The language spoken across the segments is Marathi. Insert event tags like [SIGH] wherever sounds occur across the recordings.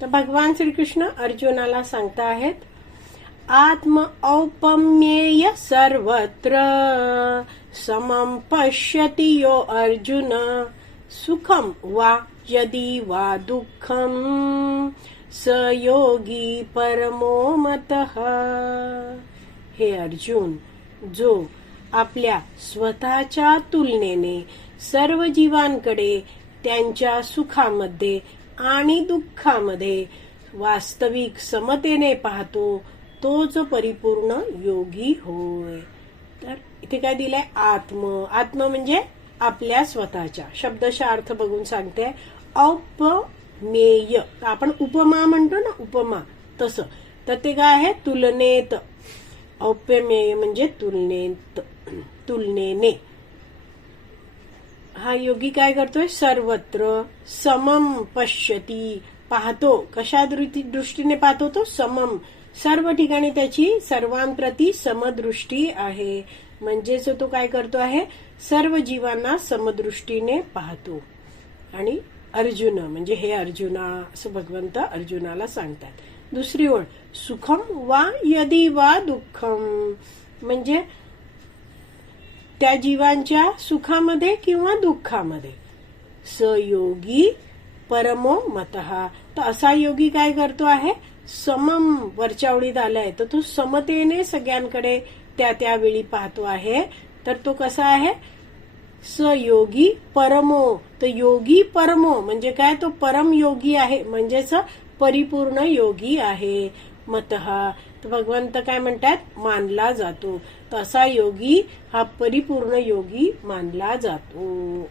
तर भगवान श्रीकृष्ण अर्जुनाला सांगता आहेत आत्म औपम्येय सर्वत्र समम पश्यति यो अर्जुन सुखम वा यदि वा दुःखम स योगी परमो मतः। हे अर्जुन जो आपल्या स्वतःच्या तुलनेने सर्व जीवांकडे त्यांच्या सुखामध्ये आणि दुःखामध्ये वास्तविक समतेने पाहतो तोच परिपूर्ण योगी होय. तर इथे काय दिलंय? आत्म. आत्म म्हणजे आपल्या स्वतःच्या. शब्दशा अर्थ बघून सांगते. औपमेय आपण उपमा म्हणतो ना उपमा. तसं. तर ते काय आहे? तुलनेत. औप्यमेय म्हणजे तुलनेत. तुलनेने. हा योगी काय करतोय? सर्वत्र समम पश्यती. पाहतो. कशा दृष्टीने पाहतो तो? समम सर्व ठिकाणी त्याची सर्वांप्रती समदृष्टी आहे. म्हणजेच तो काय करतो आहे? सर्व जीवांना समदृष्टीने पाहतो. आणि अर्जुन म्हणजे हे अर्जुना असं भगवंत अर्जुनाला सांगतात. दुसरी ओळ सुखम वा यदी वा दुःखम म्हणजे त्या जीवांच्या सुखामध्ये किंवा दुःखामध्ये. सयोगी परमो मतहा तर असा योगी काय करतो आहे? समम वरच्यावडीत आलाय. तर तो समतेने सगळ्यांकडे त्या त्यावेळी पाहतो आहे. तर तो कसा आहे? सयोगी परमो. तर योगी परमो म्हणजे काय? तो परम योगी आहे. म्हणजेच परिपूर्ण योगी आहे. मतहा तर भगवंत काय म्हणतात? मानला जातो. तसा योगी हा परिपूर्ण योगी मानला जातो.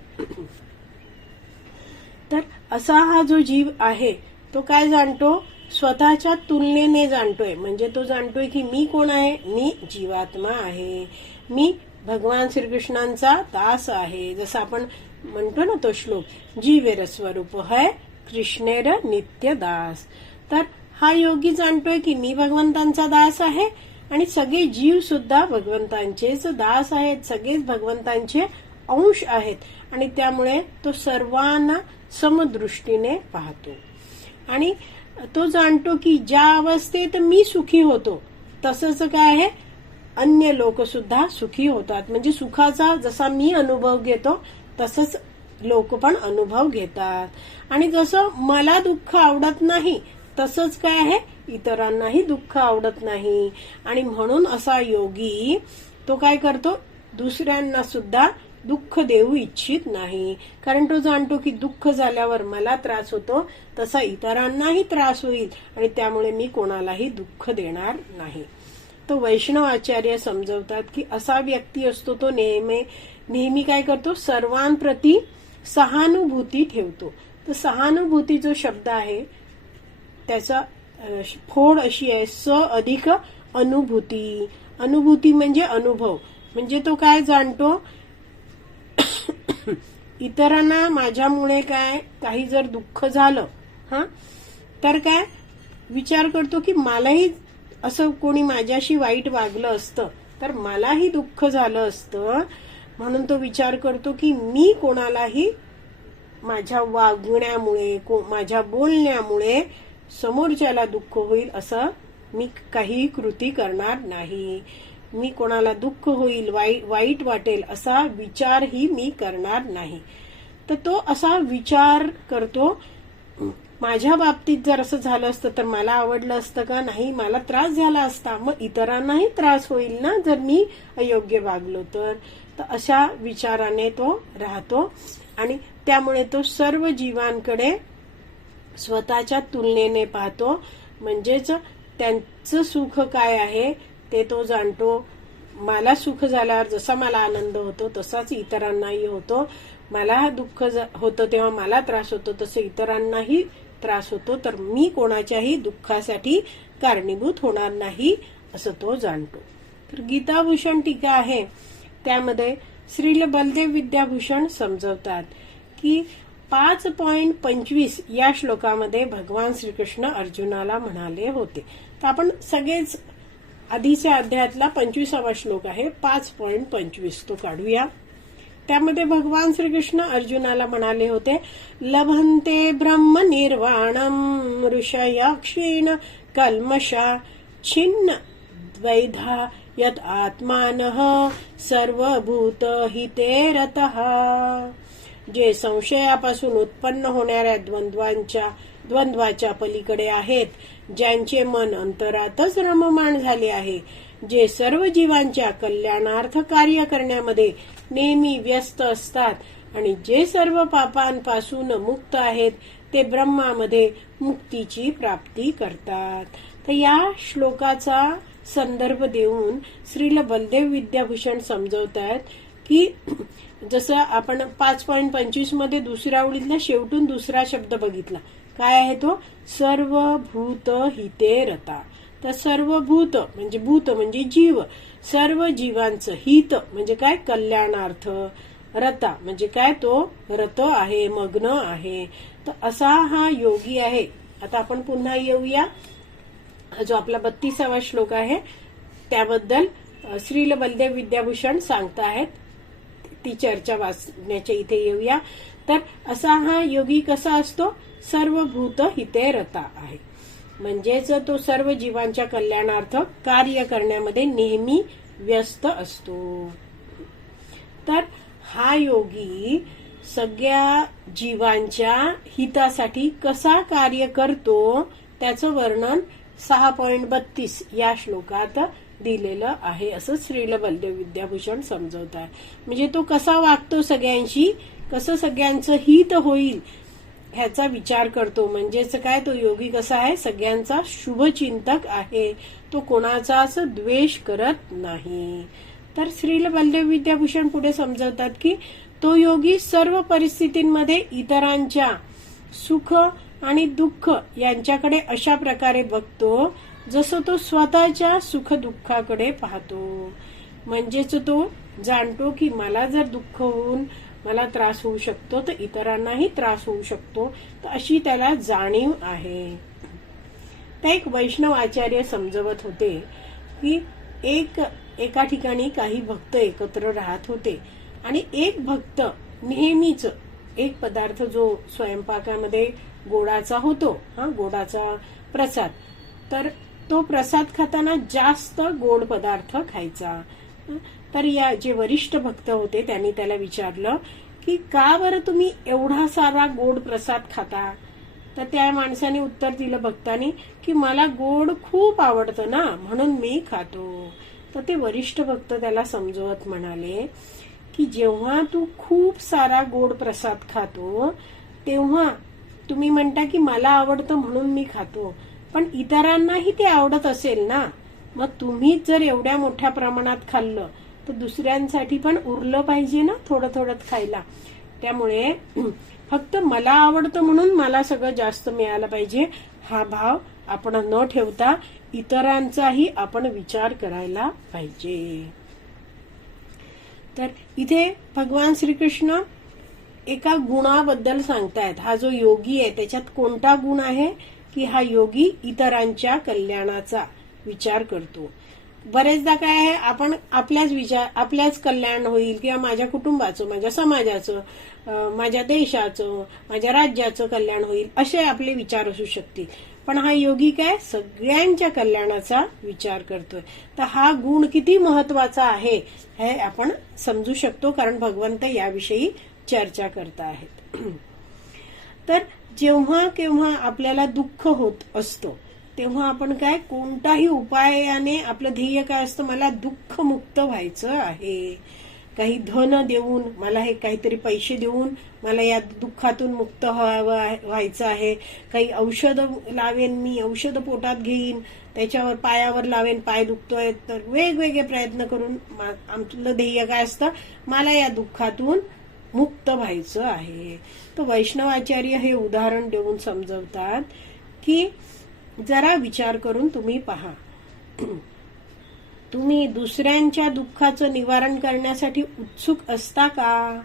तर असा हा जो जीव आहे तो काय जाणतो? स्वतःच्या तुलनेने जाणतोय. म्हणजे तो जाणतोय की मी कोण आहे? मी जीवात्मा आहे. मी भगवान श्रीकृष्णांचा दास आहे. जसं आपण म्हणतो ना तो श्लोक जीवेर स्वरूप है कृष्णेर नित्य दास. तर हा योगी जाणतोय की मी भगवंतांचा दास आहे? आणि सगळे जीव सुद्धा भगवंतांचेच दास आहेत सगळेच भगवंतांचे अंश आहेत. आणि त्यामुळे तो सर्वांना समदृष्टीने पाहतो. आणि तो जाणतो की ज्या अवस्थेत मी सुखी होतो तसंच काय आहे? अन्य लोक सुद्धा सुखी होतात. म्हणजे सुखाचा जसा मी अनुभव घेतो तसंच लोक पण अनुभव घेतात. आणि जसं मला दुःख आवडत नाही तसंच काय आहे? इतरांनाही दुःख आवडत नाही. आणि म्हणून असा योगी तो काय करतो? दुसऱ्यांना सुद्धा दुःख देऊ इच्छित नाही. कारण तो जाणतो की दुःख झाल्यावर मला त्रास होतो तसा इतरांनाही त्रास होईल आणि त्यामुळे मी कोणालाही दुःख देणार नाही. तो वैष्णव आचार्य समजवतात की असा व्यक्ती असतो तो नेहमी नेहमी काय करतो? सर्वांप्रती सहानुभूती ठेवतो. तर सहानुभूती जो शब्द आहे त्याचा फोड अशी आहे स अधिक अनुभूती. अनुभूती म्हणजे अनुभव. म्हणजे तो काय जाणतो? [COUGHS] इतरांना माझ्यामुळे काय काही जर दुःख झालं हा? तर काय? विचार करतो की मलाही असं कोणी माझ्याशी वाईट वागलं असतं तर मलाही दुःख झालं असतं. म्हणून तो विचार करतो की मी कोणालाही माझ्या वागण्यामुळे को- माझ्या बोलण्यामुळे समोरच्याला दुःख होईल असं मी काही कृती करणार नाही. मी कोणाला दुःख होईल वाईट वाईट वाटेल असा विचारही मी करणार नाही. तर तो असा विचार करतो माझ्या बाबतीत जर असं झालं असतं तर मला आवडलं असतं का? नाही मला त्रास झाला असता. मग इतरांनाही त्रास होईल ना जर मी अयोग्य वागलो तर? तर अशा विचाराने तो राहतो आणि त्यामुळे तो सर्व जीवांकडे स्वतःच्या तुलनेने पाहतो. म्हणजेच त्यांचं सुख काय आहे ते तो जाणतो. मला सुख झाल्यावर जसा मला आनंद होतो तसाच इतरांनाही होतो. मला दुःख ज- होतं तेव्हा मला त्रास होतो तसं इतरांनाही त्रास होतो. तर मी कोणाच्याही दुःखासाठी कारणीभूत होणार नाही असं तो जाणतो. तर गीताभूषण टीका आहे. त्यामध्ये श्रील बलदेव विद्याभूषण समजवतात की पाच पॉइंट पंचवीस या श्लोकामध्ये भगवान श्रीकृष्ण अर्जुनाला म्हणाले होते. तर आपण सगळेच आधीच्या अध्यायातला पंचवीसावा श्लोक आहे पाच पॉइंट पंचवीस. तो काढूया. त्यामध्ये भगवान श्रीकृष्ण अर्जुनाला म्हणाले होते लभंते ब्रह्म निर्वाणम ऋषया क्षीण कल्मशा छिन्न द्वैधा यत आत्मान सर्वभूत हिते रतः। जे संशयापासून उत्पन्न होणाऱ्या द्वंद्वांच्या द्वंद्वाच्या पलीकडे आहेत ज्यांचे मन अंतरातच रममाण झाले आहे जे सर्व जीवांच्या कल्याणार्थ कार्य करण्यामध्ये नेहमी व्यस्त असतात आणि जे सर्व पापांपासून मुक्त आहेत ते ब्रह्मामध्ये मुक्तीची प्राप्ती करतात. तर या श्लोकाचा संदर्भ देऊन श्रील बलदेव विद्याभूषण समजवतात की जसं आपण पाच पॉईंट पंचवीसमध्ये दुसऱ्या ओळीतला शेवटून दुसरा शब्द बघितला. काय आहे तो? सर्व भूत हिते रता. तर सर्व भूत म्हणजे भूत म्हणजे जीव. सर्व जीवांचं हित म्हणजे काय? कल्याणार्थ. रता म्हणजे काय? तो रत आहे मग्न आहे. तर असा हा योगी आहे. आता आपण पुन्हा येऊया. जो आपला बत्तीसावा श्लोक आहे त्याबद्दल श्रील बलदेव विद्याभूषण सांगताहेत. ती चर्चा वाचण्याच्या इथे येऊया. तर असा हा योगी कसा असतो? सर्व भूत हिते रता आहे. म्हणजेच तो सर्व जीवांच्या कल्याणार्थ कार्य करण्यामध्ये नेहमी व्यस्त असतो. तर हा योगी सगळ्या जीवांच्या हितासाठी कसा कार्य करतो? त्याचं वर्णन सहा पॉइंट बत्तीस या श्लोकात दिलेलं आहे असं श्रील बलदेव विद्याभूषण समजवत आहे. म्हणजे तो कसा वागतो सगळ्यांशी? कसं सगळ्यांचं हित होईल? ह्याचा विचार करतो. म्हणजेच काय? तो योगी कसा आहे? सगळ्यांचा शुभचिंतक आहे. तो कोणाचाच द्वेष करत नाही. तर श्रील बलदेव विद्याभूषण पुढे समजवतात की तो योगी सर्व परिस्थितींमध्ये इतरांच्या सुख आणि दुःख यांच्याकडे अशा प्रकारे बघतो जसं तो स्वतःच्या सुख दुःखाकडे पाहतो. म्हणजेच तो जाणतो की मला जर दुःख होऊन मला त्रास होऊ शकतो तर इतरांनाही त्रास होऊ शकतो तर अशी त्याला जाणीव आहे. त्या एक वैष्णव आचार्य समजवत होते की एक एका ठिकाणी काही भक्त एकत्र राहत होते. आणि एक भक्त नेहमीच एक पदार्थ जो स्वयंपाकामध्ये गोडाचा होतो हा गोडाचा प्रसाद तर तो प्रसाद खाताना जास्त गोड पदार्थ खायचा. तर या जे वरिष्ठ भक्त होते त्यांनी त्याला विचारलं की का बरं तुम्ही एवढा सारा गोड प्रसाद खाता? तर त्या माणसाने उत्तर दिलं भक्तानी की मला गोड खूप आवडतं ना म्हणून मी खातो. तर ते वरिष्ठ भक्त त्याला समजवत म्हणाले की जेव्हा तू खूप सारा गोड प्रसाद खातो तेव्हा तुम्ही म्हणता की मला आवडतं म्हणून मी खातो. पण इतरांनाही ते आवडत असेल ना? मग तुम्हीच जर एवढ्या मोठ्या प्रमाणात खाल्लं तर दुसऱ्यांसाठी पण उरलं पाहिजे ना थोडं थोडं खायला. त्यामुळे [CLEARS THROAT] फक्त मला आवडतं म्हणून मला सगळं जास्त मिळालं पाहिजे. हा भाव आपण न ठेवता इतरांचाही आपण विचार करायला पाहिजे. तर इथे भगवान श्रीकृष्ण एका गुणाबद्दल सांगतायत. हा जो योगी आहे त्याच्यात कोणता गुण आहे? की हा योगी इतरांच्या कल्याणाचा विचार करतो. बरेचदा काय आहे आपण आपल्याच विचार आपल्याच कल्याण होईल किंवा माझ्या कुटुंबाचं माझ्या समाजाचं माझ्या देशाचं माझ्या राज्याचं कल्याण होईल असे आपले विचार असू शकतील. पण हा योगी काय सगळ्यांच्या कल्याणाचा विचार करतोय. तर हा गुण किती महत्त्वाचा आहे हे आपण समजू शकतो कारण भगवंत याविषयी चर्चा करत आहेत. तर जेव्हा केव्हा आपल्याला दुःख होत असतो तेव्हा आपण काय कोणताही उपायाने आपलं ध्येय काय असतं मला दुःख मुक्त व्हायचं आहे. काही धन देऊन मला हे काहीतरी पैसे देऊन मला या दुःखातून मुक्त व्हावं व्हायचं आहे. काही औषधं लावेन मी औषध पोटात घेईन त्याच्यावर पायावर लावेन पाय दुखतोय तर वेगवेगळे प्रयत्न करून मा- आमचं ध्येय काय असतं मला या दुःखातून मुक्त व्हायचं आहे. तर वैष्णवाचार्य हे उदाहरण देऊन समजवतात की जरा विचार करून तुम्ही पहा. तुम्ही दुसऱ्यांच्या दुःखाचं निवारण करण्यासाठी उत्सुक असता का?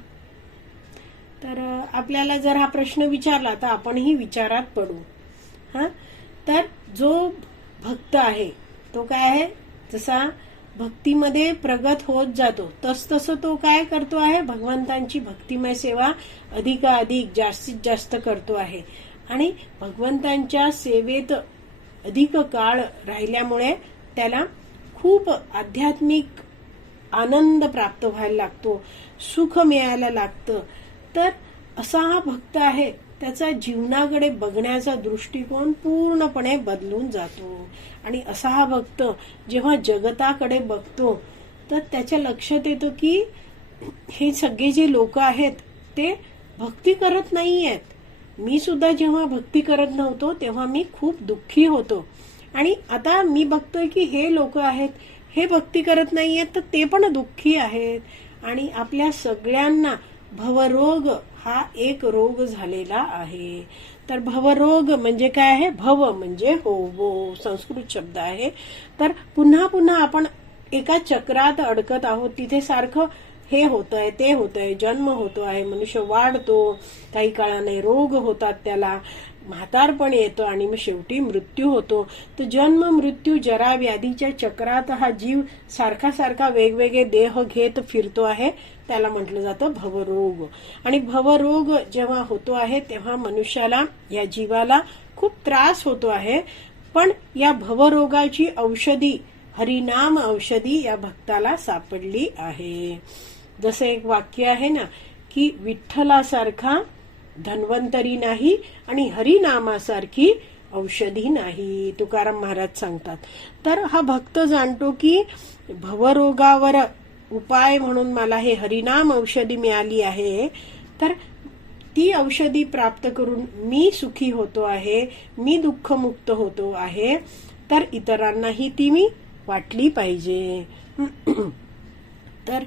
तर आपल्याला जर हा प्रश्न विचारला तर आपणही विचारात पडू. हा? तर जो भक्त आहे तो काय आहे? जसा भक्तीमध्ये प्रगत होत जातो. तसतसं तो काय करतो आहे? भगवंतांची भक्तिमय सेवा अधिकाधिक जास्तीत जास्त करतो आहे. आणि भगवंतांच्या सेवेत अधिक काळ राहिल्यामुळे त्याला खूप आध्यात्मिक आनंद प्राप्त व्हायला लागतो. सुख मिळायला लागतं. तर असा हा भक्त आहे त्याचा जीवनाकडे बघण्याचा दृष्टिकोन पूर्णपणे बदलून जातो. आणि असा हा भक्त जेव्हा जगताकडे बघतो तर त्याच्या लक्षात येतं की हे सगळे जे लोक आहेत ते भक्ती करत नाही आहेत मी सुद्धा जेव्हा भक्ती करत नव्हतो तेव्हा मी खूप दुःखी होतो. आणि आता मी बघतोय की हे लोक आहेत हे भक्ती करत नाही आहेत तर ते पण दुःखी आहेत. आणि आपल्या सगळ्यांना भवरोग हा एक रोग झालेला आहे. तर भवरोग म्हणजे काय आहे? भव म्हणजे हो वो संस्कृत शब्द आहे. तर पुन्हा पुन्हा आपण एका चक्रात अडकत आहोत. तिथे सारखं हे होतंय ते होतंय जन्म होतो आहे मनुष्य वाढतो काही काळाने रोग होतात त्याला. म्हातारपण येतो आणि मग शेवटी मृत्यू होतो. तर जन्म मृत्यू जरा व्याधीच्या चक्रात हा जीव सारखा सारखा वेगवेगळे देह घेत फिरतो आहे. त्याला म्हटलं जातं भवरोग. आणि भवरोग जेव्हा होतो आहे तेव्हा मनुष्याला या जीवाला खूप त्रास होतो आहे. पण या भवरोगाची औषधी हरिनाम औषधी या भक्ताला सापडली आहे. जसं एक वाक्य आहे ना की विठ्ठलासारखा धन्वंतरी नाही आणि हरिनामासारखी औषधी नाही तुकाराम महाराज सांगतात. तर हा भक्त जाणतो की भवरोगावर उपाय म्हणून मला हे हरिनाम औषधी मिळाली आहे तर ती औषधी प्राप्त करून मी सुखी होतो आहे मी दुःखमुक्त होतो आहे तर इतरांनाही ती मी वाटली पाहिजे. तर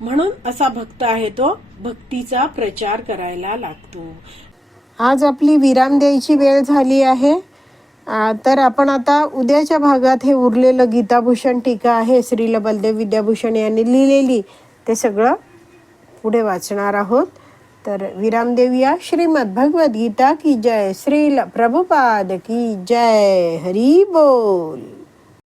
म्हणून असा भक्त आहे तो भक्तीचा प्रचार करायला लागतो. आज आपली विराम द्यायची वेळ झाली आहे. तर आपण आता उद्याच्या भागात हे उरलेलं गीताभूषण टीका आहे. श्रील बलदेव विद्याभूषण यांनी लिहिलेली. ते सगळं पुढे वाचणार आहोत. तर विराम देऊया. श्रीमद भगवद गीता की जय. श्रील प्रभुपाद की जय. हरी बोल.